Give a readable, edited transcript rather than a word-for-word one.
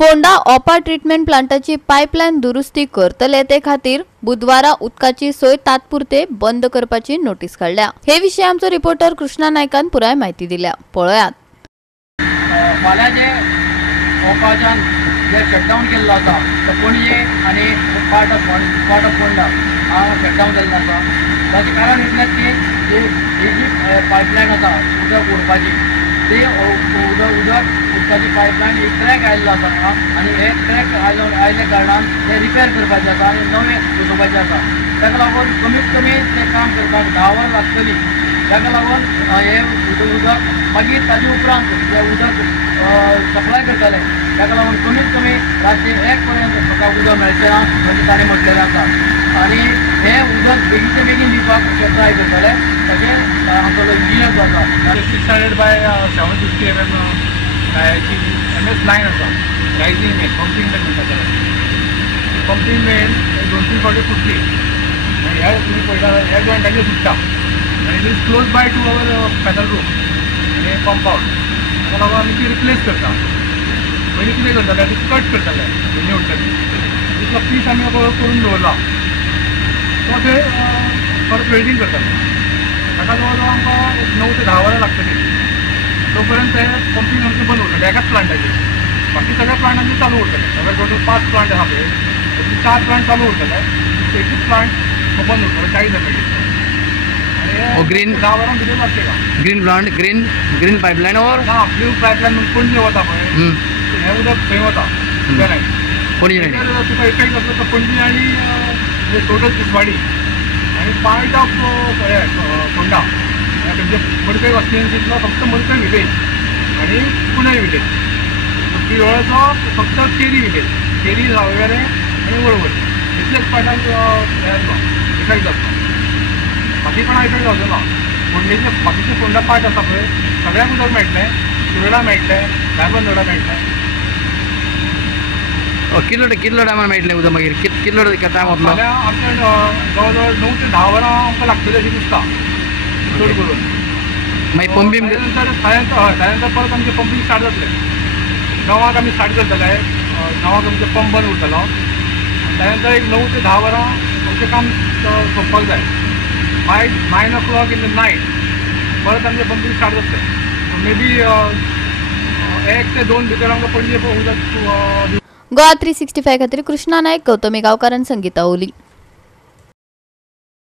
फोंडा ओपा treatment प्लांटाची pipeline दुरुस्ती करतले ते खातीर बुधवारा उदकाची सोय तात्पुरते बंद करपाची नोटीस काढल्या। हे विषय आमचो रिपोर्टर कृष्णा नायकान पुराय माहिती दिल्या। पळयात। फाल्यां जे ओपाच्यान जे शटडावन केल्लो आसा तो पणजे आनी पार्ट ऑफ फोंडा हांगा शटडावन केल्लो आसा। ताचें कारण इतलेंच की ही जी पायपलायन आसा उदक ओडपाची ती उदकाची पायपलायन एक ट्रॅक आयिल्लो आसा हांगा आनी हे ट्रॅक आयिल्ल्या कारणान ते रिपेर करपाचें आसा आनी नवें बसोवपाचें आसा। ताका लागून कमीत कमी तें काम करपाक 10 वरां लागतलीं। ताका लागून हे उदक मागीर ताजे उपरांत जे उदक सप्लाय करतले ताका लागून कमीत कमी रातचे 1 पर्यंत म्हाका उदक मेळचें ना म्हणजे ताणें म्हटलेलें आसा आनी हे उदक बेगीचे बेगीन दिवपाक ट्राय करतले तशें आमचो जो इंजिनियर जो आसा 600/750 mm MS9 आसा रायझींग मेन पंपींग मेन म्हणटा ताका पंपींग मेन 2-3 फावटी फुटली आनी हे तुमी पळयता हे जॉयंटाचेर फुट्टा आनी it is close by to our panel room आनी कंपाउंड ताका लागून आमी ती रिप्लेस करता। पयलीं कितें करताले ती कट करताले दोनी उरताली तितलो पीस आमी करून दवरला तो थंय परत वेल्डिंग करताले। ताका जवळ जवळ आमकां 9 ते 10 वरां लागतलीं। तोपर्यंत ते पंपींग आमचें बंद उरतलें एकाच प्लांटाचेर। बाकी सगळ्या प्लांटांचेर चालू उरतलें। सगळे टोटल 5 प्लांट आसा पळय तातूंत 4 प्लांट चालू उरतले एकूच प्लांट बंद उरतलो 40 मिनिटांचेर। ग्रीन 10 वरां भितर लागतले का ग्रीन प्लांट ग्रीन पाइपलाइन और ना ब्लू पाइपलाइन पणजे वता पळय हें उदक थंय वता पणजे तुका इफेक्ट जातलो तो पणजे आनी टोटल तिसवाडी आनी पार्ट ऑफ फोंडा म्हणजे मडकय कॉन्स्टिट्युएन्सींतलो फक्त मडकय विलेज आनी कुंडय विलेज पिरोळचो फक्त केरी विलेज केरी सावयवेरें आनी वळवय इतलेच पार्टाक हे जातलो इफेक्ट जातलो। बाकी कोणा इफेक्ट जावचो ना। फोंडेचे बाकीचे फोंडा पार्ट आसा पळय सगळ्यांक उदक मेळटलें शिरोडा मेळटलें धारबांदोडा मेळटलें। कितलो टायमार मेळटलें उदक मागीर कितलो टायम वतलो? फाल्यां आमचे जवळ जवळ 9 ते 10 वरां आमकां लागतलीं अशें दिसता चड करून। मागीर पंपींग त्यानंतर परत आमचें पंपींग स्टार्ट जातलें 9 आमी स्टार्ट करतले 9 आमचो पंप बंद उरतलो त्यानंतर एक 9 ते 10 वरां आमचें काम सोंपपाक जाय। Bye 9 o'clock in the night परत आमचें पंपींग स्टार्ट जातलें। मे बी 1 ते 2 भितर आमकां पणजे उदक गोवा 365 खातीर कृष्णा नायक, गौतमी गांवकार आनी संगीता ओली।